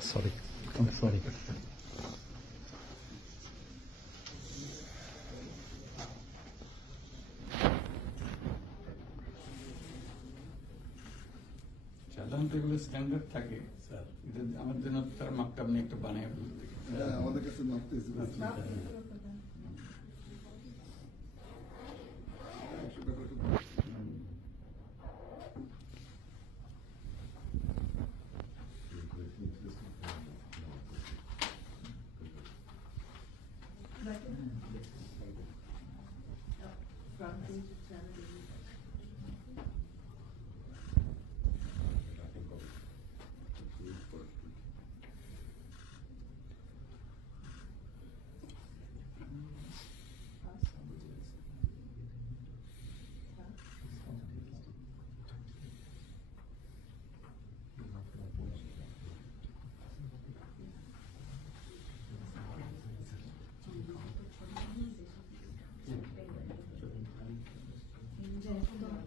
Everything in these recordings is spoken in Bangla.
sorry. I'm sorry. সাধারণত এগুলো স্ট্যান্ডার্ড থাকে আমার জন্য তার মাপটা আপনি একটু বানিয়ে হ্যাঁ, আমাদের কাছে মাপতে Second? Yes. I'm sorry.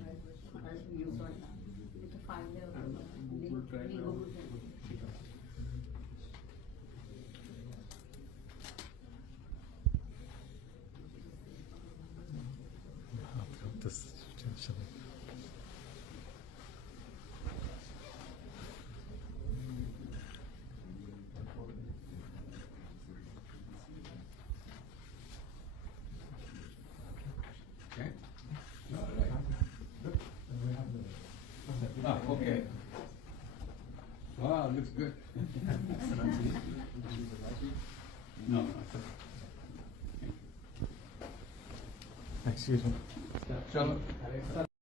It's a Ah, okay. Wow, looks good. No, no, it's okay. Excuse me.